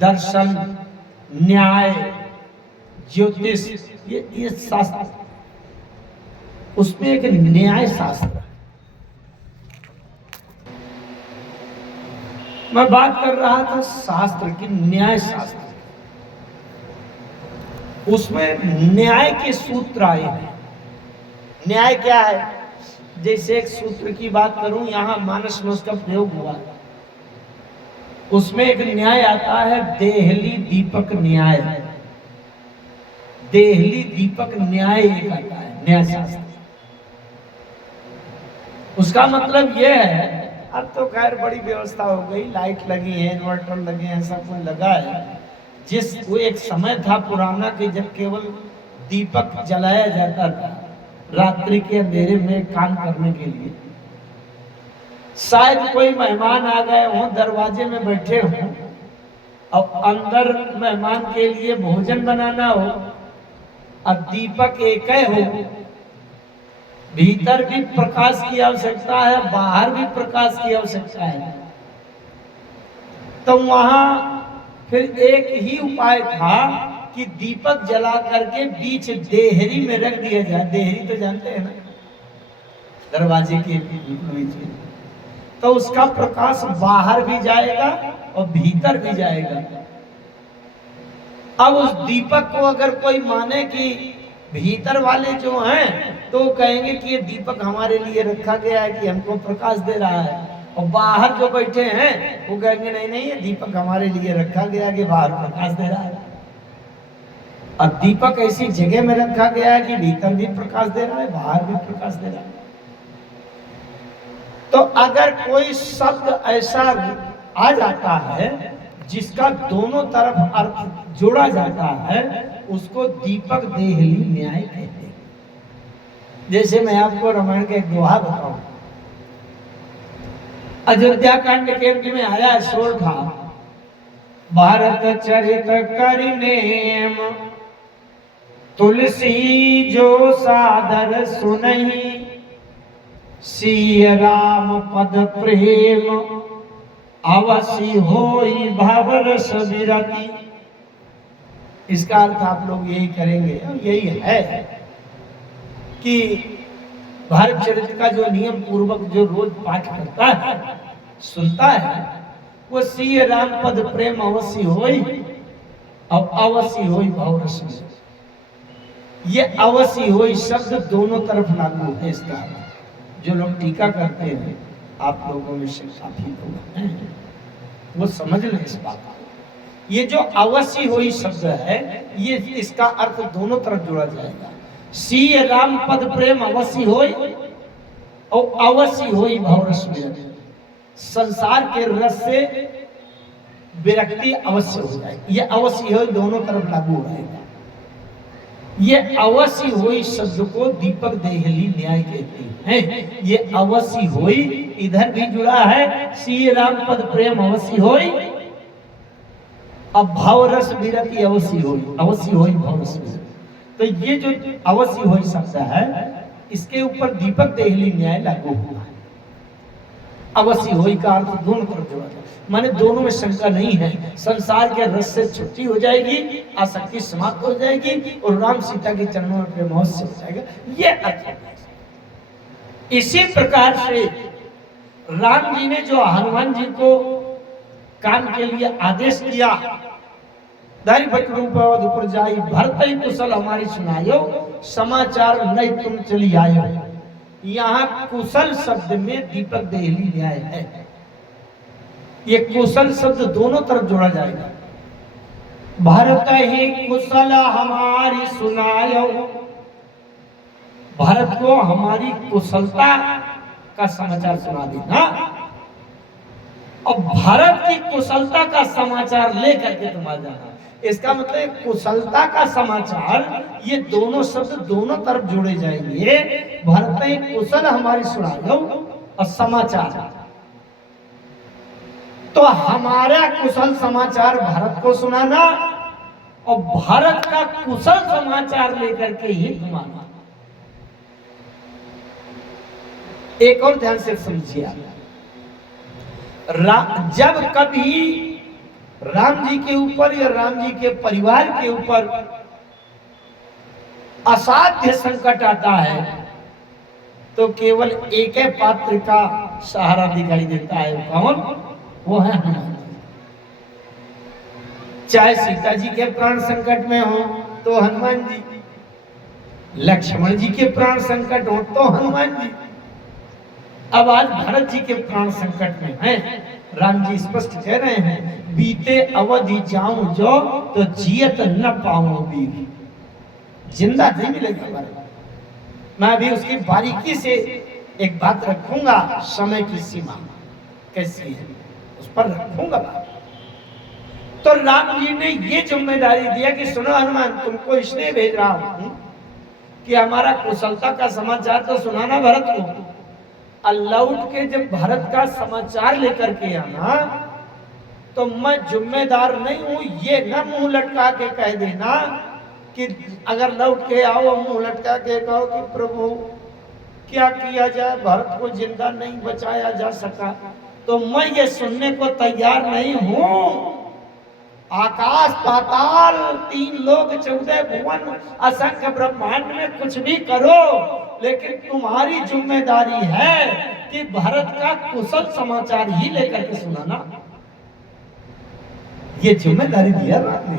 दर्शन, न्याय, ज्योतिष, ये शास्त्र, उसमें एक न्याय शास्त्र है। मैं बात कर रहा था शास्त्र की, न्याय शास्त्र, उसमें न्याय के सूत्र आए हैं। न्याय क्या है? जैसे एक सूत्र की बात करूं, यहां मानस में उसका प्रयोग हुआ, उसमें एक न्याय आता है देहली दीपक न्याय। देहली दीपक न्याय एक आता है, न्याय शास्त्र। उसका मतलब यह है, अब तो खैर बड़ी व्यवस्था हो गई, लाइट लगी है, इन्वर्टर लगे हैं, सब कुछ लगा है। जिस वो एक समय था पुराना कि जब केवल दीपक जलाया जाता था रात्रि के अंधेरे में काम करने के लिए। शायद कोई मेहमान आ गए हों, दरवाजे में बैठे हों, और अंदर मेहमान के लिए भोजन बनाना हो, अब दीपक एक ही हो, भीतर भी प्रकाश की आवश्यकता है, बाहर भी प्रकाश की आवश्यकता है। तो वहां फिर एक ही उपाय था कि दीपक जला करके बीच देहरी में रख दिया जाए। देहरी तो जानते हैं ना, दरवाजे के बीच में, तो उसका प्रकाश बाहर भी जाएगा और भीतर भी जाएगा। अब उस दीपक को अगर कोई माने कि भीतर वाले जो हैं तो कहेंगे कि ये दीपक हमारे लिए रखा गया है कि हमको प्रकाश दे रहा है, और बाहर जो बैठे हैं वो कहेंगे नहीं नहीं, ये दीपक हमारे लिए रखा गया कि बाहर प्रकाश दे रहा है। अब दीपक ऐसी जगह में रखा गया है कि भीतर भी प्रकाश दे रहा है, बाहर भी प्रकाश दे रहा है। तो अगर कोई शब्द ऐसा आ जाता है जिसका दोनों तरफ अर्थ जोड़ा जाता है, उसको दीपक देहली न्याय कहते हैं। जैसे मैं आपको रामायण का एक दोहा बताऊं। अयोध्या कांड के अंत में आया शोर था, भारत चरित करिनेम तुलसी जो सादर सुनहि, सिय राम पद प्रेम अवसी होई भवरस विरति। इसका अर्थ आप लोग यही करेंगे, यही है कि भारत चरित्र का जो नियम पूर्वक जो रोज पाठ करता है, सुनता है, वो सिय राम पद प्रेम अवसी होई, अब अवसी होई भवरस विरति। ये अवसी होई शब्द दोनों तरफ लागू है। इसका जो लोग टीका करते हैं, आप लोगों में से काफी लोग हैं, वो समझ लें इस बात को। ये जो अवश्य होई शब्द है, ये इसका अर्थ दोनों तरफ जोड़ा जाएगा। सिय राम पद प्रेम अवश्य होई और अवश्य होई भवरस विरति। संसार के रस से विरक्ति अवश्य हो जाएगी। ये अवश्य होई दोनों तरफ लागू हो जाएगा। ये अवश्य होई शब्द को दीपक देहली न्याय कहते हैं। ये अवश्य होई इधर भी जुड़ा है, सिय राम पद प्रेम अवश्य होई, अब भवरस विरति अवश्य होई, अवश्य होई भवरस विरति। तो ये जो अवश्य होई शब्द है, इसके ऊपर दीपक देहली न्याय लागू हुआ है। अवश्य होई का अर्थ दोनों तरफ जोड़ा जाए, माने दोनों में शंका नहीं है। संसार के रस से छुट्टी हो जाएगी, आसक्ति समाप्त हो जाएगी और राम सीता के चरणों में प्रेम अवश्य हो जाएगा। ये अर्थ है। इसी प्रकार से राम जी ने जो हनुमान जी को काम के लिए आदेश दिया, दारी रूपवध ऊपर जाई भरत ही कुशल हमारी सुनायो, समाचार नहीं तुम चली आयो। यहाँ कुशल शब्द में दीपक देहली न्याय है। ये कुशल शब्द दोनों तरफ जोड़ा जाएगा। भारत ही कुशल हमारी सुनायो, भारत को हमारी कुशलता का समाचार सुना देना। और भारत की कुशलता का समाचार लेकर के तुम आ जाना। इसका मतलब कुशलता का समाचार, ये दोनों शब्द दोनों तरफ जोड़े जाएंगे। भारत ही कुशल हमारी सुनायो और समाचार, तो हमारा कुशल समाचार भारत को सुनाना और भारत का कुशल समाचार लेकर के ही घुमाना। एक और ध्यान से समझिए, जब कभी राम जी के ऊपर या राम जी के परिवार के ऊपर असाध्य संकट आता है, तो केवल एक ही पात्र का सहारा दिखाई देता है। कौन? वो है हनुमान। चाहे सीता जी के प्राण संकट में हो तो हनुमान जी, लक्ष्मण जी के प्राण संकट हो तो हनुमान जी। अब आज भरत जी के प्राण संकट में हैं। राम जी स्पष्ट कह रहे हैं, बीते अवधि जाऊं जो तो जियत न पाऊं वीर। जिंदा नहीं मिलेगा भरत। मैं अभी उसकी बारीकी से एक बात रखूंगा, समय की सीमा कैसी है उस पर रखूंगा बात। तो राम जी ने ये जिम्मेदारी दिया कि सुनो हनुमान, तुमको इसलिए भेज रहा हूं कि हमारा कुशलता का समाचार तो सुनाना भरत को। लौट के जब भारत का समाचार लेकर के आना, तो मैं जिम्मेदार नहीं हूं ये न मुंह लटका के कह देना कि अगर लौट के आओ मुंह लटका के कहो कि प्रभु क्या किया जाए, भारत को जिंदा नहीं बचाया जा सका। तो मैं ये सुनने को तैयार नहीं हूं। आकाश पाताल, 3 लोक 14 भुवन, असंख्य ब्रह्मांड में कुछ भी करो, लेकिन तुम्हारी जिम्मेदारी है कि भारत का कुशल समाचार ही लेकर के सुनाना। ये जिम्मेदारी दिया राम ने।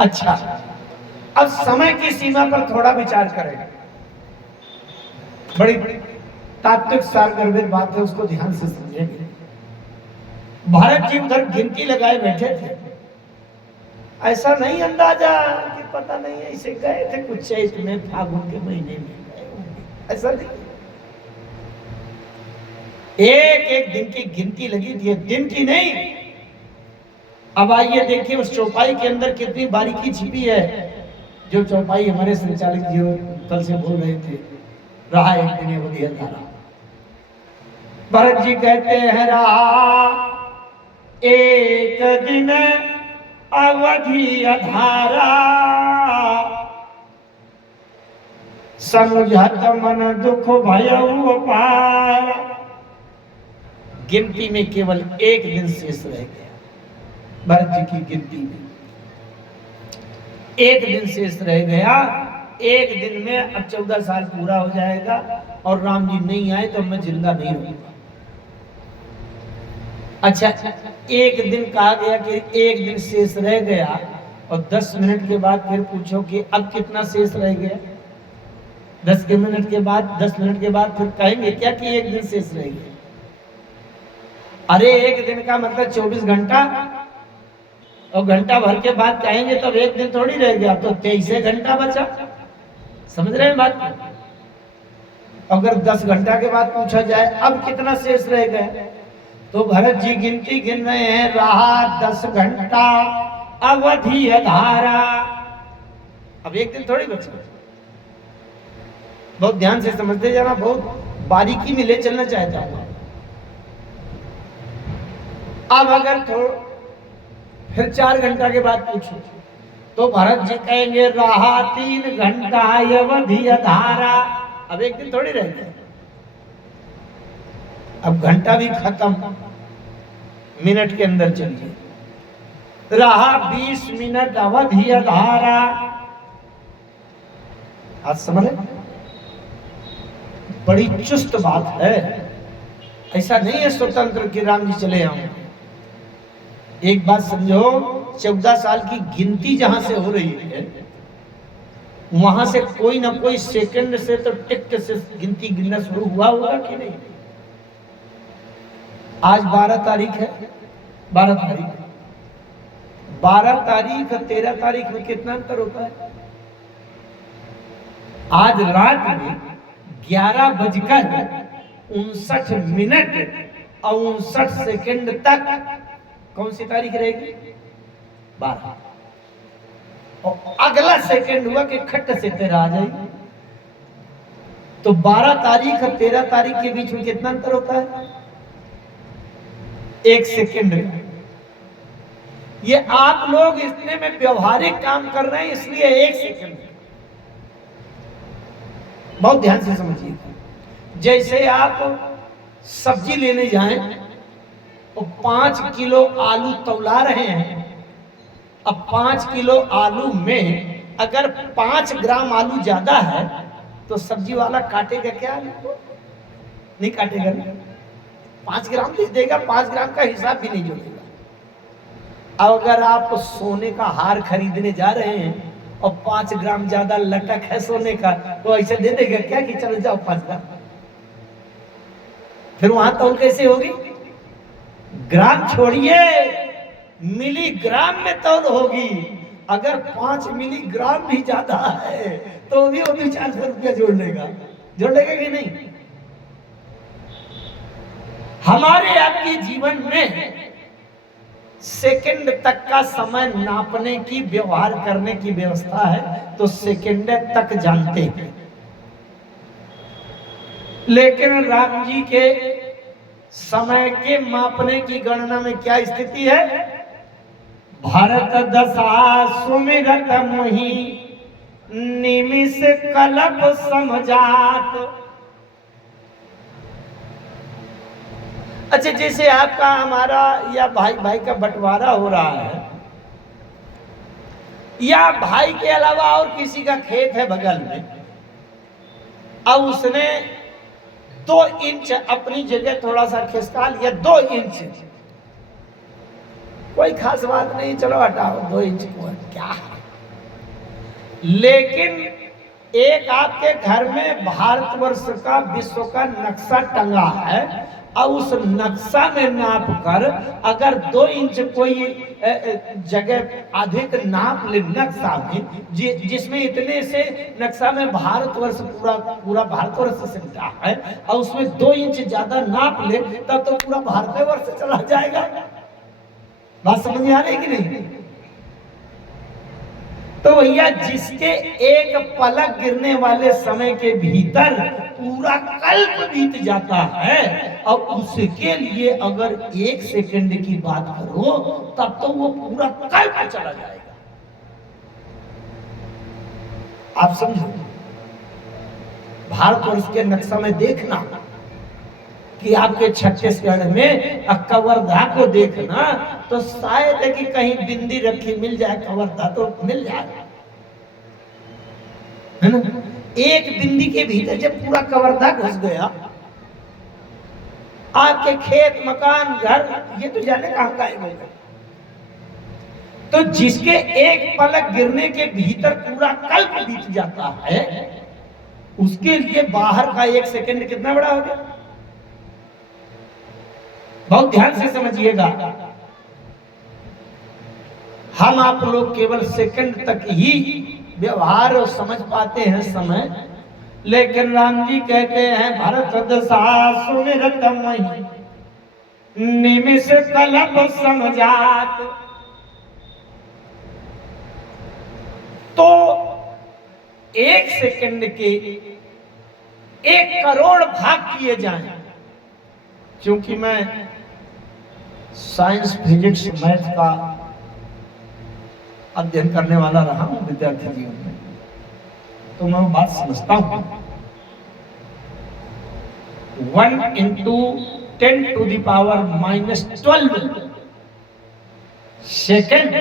अच्छा, अब समय की सीमा पर थोड़ा विचार करें। बड़ी तात्विक सारगर्भित बात है, उसको ध्यान से समझेंगे। भारत जी उधर गिनती लगाए बैठे थे, ऐसा नहीं अंदाजा कि पता नहीं ऐसे गए थे कुछ चैत में, फागुन के महीने में गए होंगे, ऐसा नहीं। एक एक दिन की गिनती लगी थी, दिन की नहीं। अब आइए देखिए उस चौपाई के अंदर कितनी बारीकी छिपी है। जो चौपाई हमारे संचालक जी कल से बोल रहे थे, रहा एक दिन अवधि अधारा। भरत जी कहते हैं रहा एक दिन अवधि अधारा, समझत मन दुख भयउ अपार। गिनती में केवल एक दिन शेष रह गया। भरत जी की गिनती में एक दिन शेष रह गया। एक दिन में अब 14 साल पूरा हो जाएगा और राम जी नहीं आए तो मैं जिंदा नहीं रहूंगा। अच्छा, एक दिन कहा गया कि एक दिन शेष रह गया और 10 मिनट के बाद फिर पूछो कि अब कितना शेष रह गया। 10 मिनट के बाद फिर कहेंगे क्या कि एक दिन शेष रह गया। अरे एक दिन का मतलब 24 घंटा, और घंटा भर के बाद कहेंगे तब एक दिन थोड़ी रह गया, तो 23 घंटा बचा। समझ रहे हैं बात? अगर 10 घंटा के बाद पूछा जाए अब कितना शेष रह गया, तो भरत जी गिनती गिन रहे हैं, रहा 10 घंटा अवधि अधारा। अब एक दिन थोड़ी बचा। बहुत ध्यान से समझते जाना, बहुत बारीकी में ले चलना चाहता हूं। अब अगर फिर 4 घंटा के बाद पूछो तो भरत जी कहेंगे रहा 3 घंटा अवधि अधारा। अब एक दिन थोड़ी रह गया, अब घंटा भी खत्म, मिनट के अंदर चलिए। रहा 20 मिनट अवधि अधारा। आज समझ, बड़ी चुस्त बात है। ऐसा नहीं है स्वतंत्र कि राम जी चले आऊं। एक बात समझो, 14 साल की गिनती जहां से हो रही है वहां से कोई ना कोई सेकंड से तो टिक से गिनती गिनना शुरू हुआ होगा कि नहीं। आज 12 तारीख है, 12 तारीख 13 तारीख में कितना अंतर होता है। आज रात में 11:59 और 59 तक कौन सी तारीख रहेगी? 12। और अगला सेकंड हुआ कि खट से 13 आ जाएगी। तो 12 तारीख और 13 तारीख के बीच में कितना अंतर होता है? 1 सेकंड। ये आप लोग इतने में व्यवहारिक काम कर रहे हैं, इसलिए 1 सेकंड। बहुत ध्यान से समझिए। जैसे आप सब्जी लेने जाएं और 5 किलो आलू तौला रहे हैं। अब 5 किलो आलू में अगर 5 ग्राम आलू ज्यादा है तो सब्जी वाला काटेगा क्या? नहीं काटेगा ना। 5 ग्राम दे देगा, 5 ग्राम का हिसाब भी नहीं जोड़ेगा। अब अगर आप सोने का हार खरीदने जा रहे हैं और 5 ग्राम ज्यादा लटक है सोने का, तो ऐसे दे देगा क्या कि चलो जाओ 5 ग्राम। फिर वहां तौल कैसे होगी? ग्राम छोड़िए, मिलीग्राम में तौल होगी। अगर 5 मिलीग्राम भी ज्यादा है तो भी वो 400 रुपया जोड़ लेगा कि नहीं? हमारे आपके जीवन में सेकंड तक का समय नापने की, व्यवहार करने की व्यवस्था है, तो सेकंड तक जानते हैं। लेकिन राम जी के समय के मापने की गणना में क्या स्थिति है? भारत दशा सुमिरत मुहि निमिष कलप समझात। अच्छा, जैसे आपका हमारा या भाई का बंटवारा हो रहा है, या भाई के अलावा और किसी का खेत है बगल में, अब उसने 2 इंच अपनी जगह थोड़ा सा खिसका लिया, 2 इंच, कोई खास बात नहीं, चलो हटाओ 2 इंच को, क्या है। लेकिन एक आपके घर में भारतवर्ष का, विश्व का नक्शा टंगा है और उस नक्शा में नाप कर अगर 2 इंच कोई जगह अधिक नाप ले नक्शा में, जिसमें इतने से नक्शा में भारतवर्ष पूरा भारतवर्ष सिमटा है, और उसमें 2 इंच ज्यादा नाप ले, तब तो पूरा भारतवर्ष चला जाएगा। बात समझ में आ रही कि नहीं? तो भैया जिसके एक पलक गिरने वाले समय के भीतर पूरा कल्प बीत जाता है, और उसके लिए अगर 1 सेकंड की बात करो तब तो वो पूरा कल्प चला जाएगा। आप समझो, भारतवर्ष के नक्शा में देखना कि आपके छत्तीसगढ़ में कवर्धा को देखना तो शायद है कि कहीं बिंदी रखी मिल जाए, कवर्धा तो मिल जाए, है ना? एक बिंदी के भीतर जब पूरा कवर्धा घुस गया, आपके खेत मकान घर ये तो जाने कहां गायब हो गए। तो जिसके एक पलक गिरने के भीतर पूरा कल्प बीत जाता है, उसके लिए बाहर का 1 सेकंड कितना बड़ा हो गया। बहुत ध्यान से समझिएगा, हम आप लोग केवल सेकंड तक ही व्यवहार और समझ पाते हैं समय, लेकिन राम जी कहते हैं भरत दशा सुमिरत मही निमिष कलप समझात। तो 1 सेकंड के 1 करोड़ भाग किए जाएं। क्योंकि मैं साइंस फिजिक्स मैथ का अध्ययन करने वाला रहा हूं विद्यार्थी जीवन में, तो मैं बात समझता हूं। 1 × 10⁻⁻12 सेकेंड,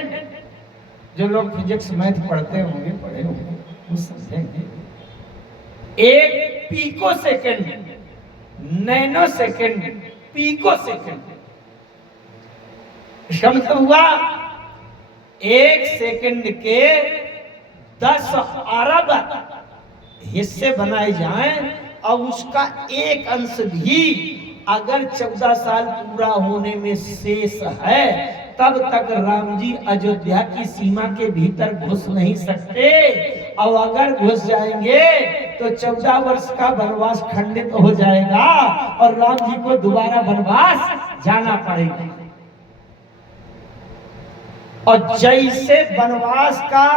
जो लोग फिजिक्स मैथ पढ़े होंगे वो समझेंगे। 1 picosecond, nanosecond, picosecond, इसका मतलब हुआ 1 सेकंड के 10 अरब हिस्से बनाए जाएं, और उसका 1 अंश भी अगर 14 साल पूरा होने में शेष है, तब तक राम जी अयोध्या की सीमा के भीतर घुस नहीं सकते, और अगर घुस जाएंगे तो 14 वर्ष का वनवास खंडित हो जाएगा और राम जी को दोबारा वनवास जाना पड़ेगा। और जैसे वनवास का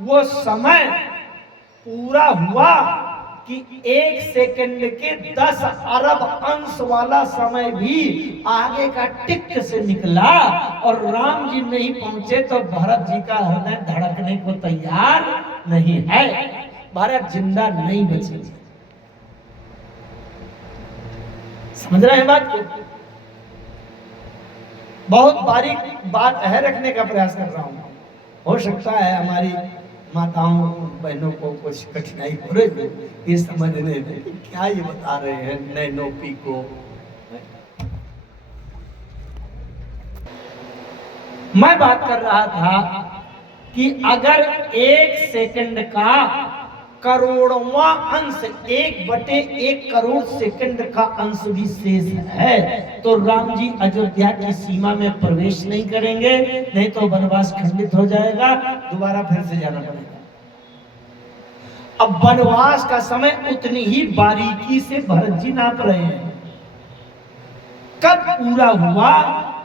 वो समय पूरा हुआ कि 1 सेकंड के 10 अरब अंश वाला समय भी आगे का टिक से निकला और राम जी नहीं पहुंचे, तो भरत जी का हृदय धड़कने को तैयार नहीं है, भरत जिंदा नहीं बचे। समझ रहे हैं बात को? बहुत बारीक बात है, रखने का प्रयास कर रहा हूं। हो सकता है हमारी माताओं बहनों को कुछ कठिनाई हो रही है ये समझने में कि क्या ये बता रहे हैं नैनो पिको। मैं बात कर रहा था कि अगर 1 सेकंड का करोड़वां अंश 1/1 करोड़ सेकंड का अंश भी शेष है, तो राम जी अयोध्या की सीमा में प्रवेश नहीं करेंगे, नहीं तो वनवास खंडित हो जाएगा, दोबारा फिर से जाना पड़ेगा। अब वनवास का समय उतनी ही बारीकी से भरत जी नाप रहे हैं, कब पूरा हुआ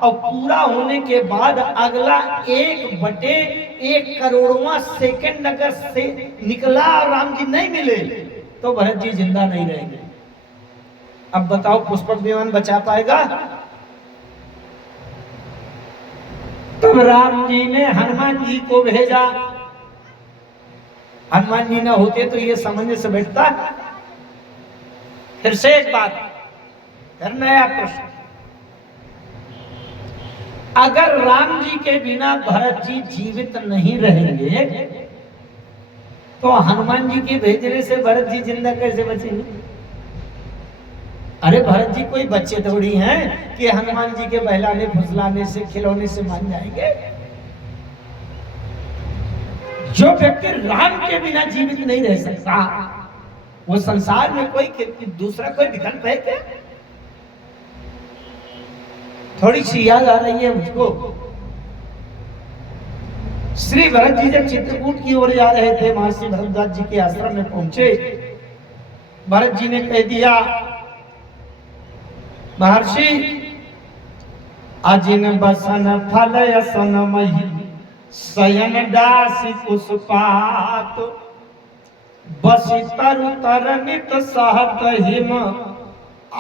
और पूरा होने के बाद अगला 1/1 करोड़वां सेकंड अगर से निकला और राम जी नहीं मिले तो भरत जी जिंदा नहीं रहेंगे। अब बताओ पुष्पक विमान बचा पाएगा? तब राम जी ने हनुमान जी को भेजा। हनुमान जी न होते तो ये सामंजस्य बैठता। फिर से एक बात, फिर नया प्रश्न, अगर राम जी के बिना भरत जी जीवित नहीं रहेंगे तो हनुमान जी के भेजने से भरत जी जिंदा कैसे बचेंगे? अरे भरत जी कोई बच्चे थोड़ी हैं कि हनुमान जी के बहलाने फुसलाने से खिलौने से मान जाएंगे। जो व्यक्ति राम के बिना जीवित नहीं रह सकता, वो संसार में कोई दूसरा कोई विकल्प है क्या? थोड़ी सी याद आ रही है मुझको। श्री भरत जी जब चित्रकूट की ओर जा रहे थे, महर्षि भरद्वाज जी के आश्रम में पहुंचे। भरत जी ने कह दिया, महर्षि अजिन बसन फल सन मही शयन दासी पुष्पात बसी तरु तरनित सहत हिम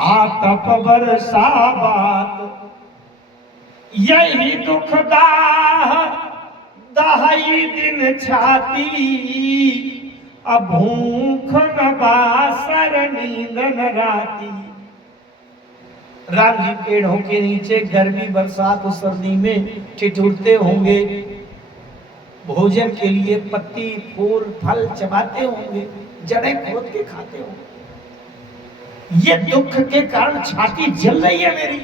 आतप वर्षा बात यही दुखदाह दहाई दिन छाती अब भूख न बासर नींद न राती। राम जी पेड़ों के नीचे गर्मी बरसात और सर्दी में ठिठुरते होंगे, भोजन के लिए पत्ती फूल फल चबाते होंगे, जड़ें खोद के खाते होंगे। ये दुख के कारण छाती जल रही है मेरी,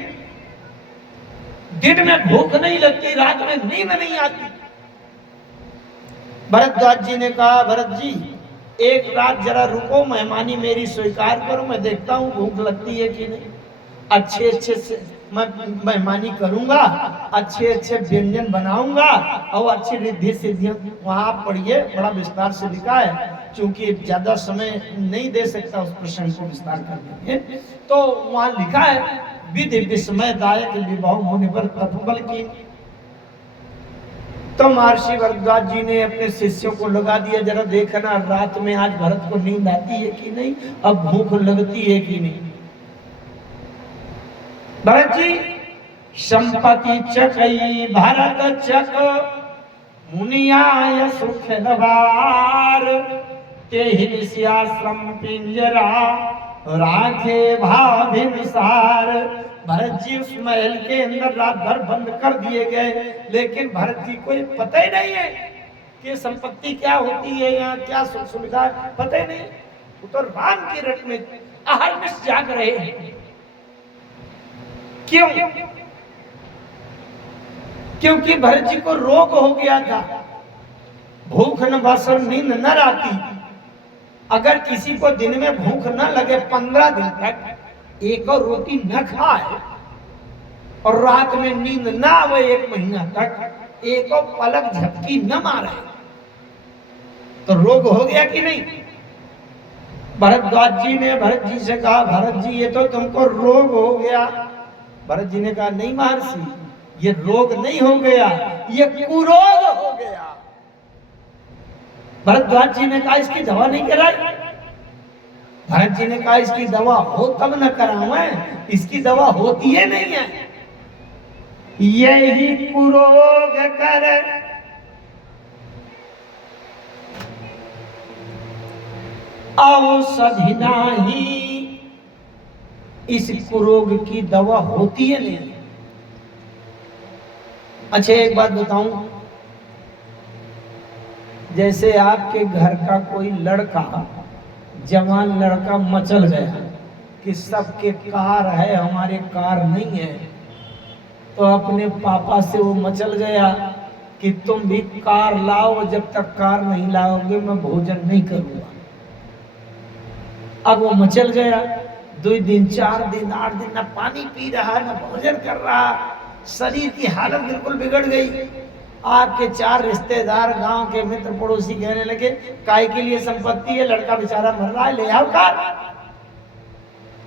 दिन में भूख नहीं लगती, रात में नींद नहीं आती। भरद्वाज जी ने कहा, भरत जी एक रात जरा रुको, मेहमानी मेरी स्वीकार करो, मैं देखता हूँ भूख लगती है कि नहीं। अच्छे अच्छे से मैं मेहमानी करूंगा, अच्छे अच्छे व्यंजन बनाऊंगा और अच्छी रिद्धि सिद्धियां वहां पढ़िए, बड़ा विस्तार से लिखा है, क्योंकि ज्यादा समय नहीं दे सकता उस प्रसंग को विस्तार करने में। तो वहां लिखा है, विधि विस्मय दायक विभव मुनिवर तपोबल की। तो महर्षि भरद्वाज जी ने अपने शिष्यों को लगा दिया, जरा देखना रात में आज भरत को नींद आती है कि नहीं, अब भूख लगती है कि नहीं। भरत जी संपत्ति चकई भरत चक मुनियाय सुख नवार तेहि श्याश्रम पिंजरा राखे भाभिनुसार। भरत जी उस महल के अंदर रात भर बंद कर दिए गए, लेकिन भरत जी को पता ही नहीं है कि संपत्ति क्या होती है, यहाँ क्या सुख सुविधा है, पता ही नहीं। वो तो राम की रट में अहर्निश जाग रहे हैं। क्यों? क्योंकि भरत जी को रोग हो गया था, भूख न बस और नींद न आती। अगर किसी को दिन में भूख न लगे 15 दिन तक एक और रोटी न खाए और रात में नींद न आवे 1 महीना तक, एक और पलक झपकी न मारे, तो रोग हो गया कि नहीं। भरद्वाज जी ने भरत जी से कहा, भरत जी ये तो तुमको रोग हो गया। भरत जी ने कहा, नहीं महर्षि, ये रोग नहीं हो गया, ये कुरोग हो गया। भरद्वाज जी ने कहा, इसकी दवा नहीं कराई। भरत जी ने कहा, इसकी दवा हो तब न कराऊं, इसकी दवा होती है नहीं है। यही कुरोग कर औषधि नहीं, इस कुरोग की दवा होती है नहीं। अच्छा एक बात बताऊं, जैसे आपके घर का कोई लड़का, जवान लड़का मचल गया कि सबके कार है हमारे कार नहीं है, तो अपने पापा से वो मचल गया कि तुम भी कार लाओ, जब तक कार नहीं लाओगे मैं भोजन नहीं करूंगा। अब वो मचल गया, 2 दिन 4 दिन 8 दिन न पानी पी रहा न भोजन कर रहा, शरीर की हालत बिल्कुल बिगड़ गई। आपके 4 रिश्तेदार, गांव के मित्र पड़ोसी कहने लगे, काय के लिए संपत्ति है, लड़का बेचारा मर रहा है, ले आओ कार।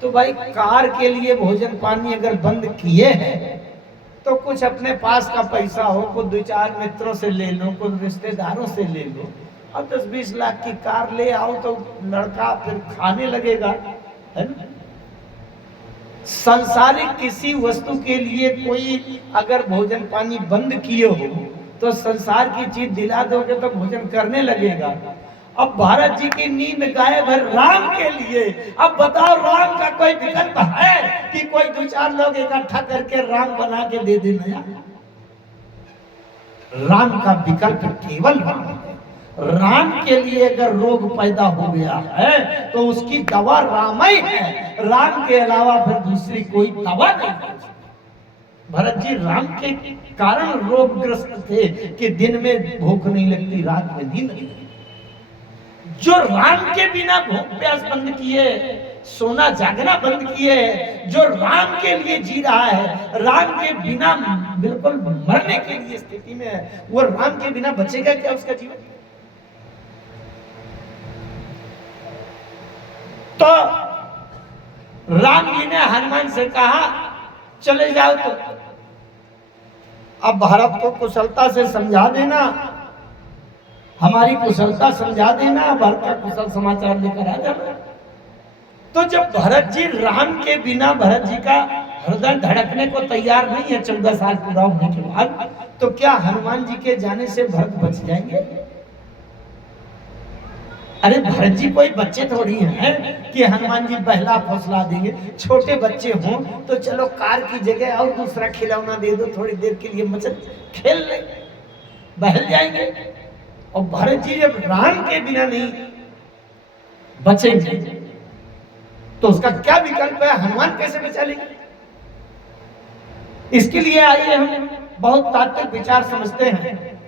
तो भाई कार के लिए भोजन पानी अगर बंद किए हैं तो कुछ अपने पास का पैसा हो, कुछ 2-4 मित्रों से ले लो, कुछ रिश्तेदारों से ले लो, और 10-20 लाख की कार ले आओ तो लड़का फिर खाने लगेगा, है ना। संसारिक किसी वस्तु के लिए कोई अगर भोजन पानी बंद किए हो तो संसार की चीज दिला दोगे तो भोजन करने लगेगा। अब भारत जी की नींद गायब है राम के लिए। अब बताओ, राम का कोई विकल्प है कि कोई 2-4 लोग इकट्ठा करके राम बना के दे देना? राम का विकल्प केवल राम है। राम के लिए अगर रोग पैदा हो गया है तो उसकी दवा राम ही है, राम के अलावा फिर दूसरी कोई दवा नहीं है। भरत जी राम के कारण रोगग्रस्त थे कि दिन में भूख नहीं लगती, रात में नींद नहीं लगती। जो राम के बिना भूख प्यास बंद किए सोना जागना बंद किए हैं, जो राम के लिए जी रहा है, राम के बिना बिल्कुल मरने के लिए स्थिति में है, वो राम के बिना बचेगा क्या उसका जीवन? तो राम जी ने हनुमान से कहा चले जाओ, तो अब भारत को कुशलता से समझा देना, हमारी कुशलता समझा देना, भारत का कुशल समाचार लेकर आ जाना। तो जब भरत जी राम के बिना, भरत जी का हृदय धड़कने को तैयार नहीं है 14 साल पूरा होने के बाद, तो क्या हनुमान जी के जाने से भरत बच जाएंगे? अरे भरत जी कोई बच्चे थोड़ी हैं कि हनुमान जी बहला फौसला देंगे। छोटे बच्चे हों तो चलो कार की जगह और दूसरा खिलौना दे दो, थोड़ी देर के लिए मचल खेल ले, बहल जाएंगे। और भरत जी जब राम के बिना नहीं बचेंगे तो उसका क्या विकल्प है? हनुमान कैसे बचा लेंगे? इसके लिए आइए हम बहुत तात्विक विचार समझते हैं।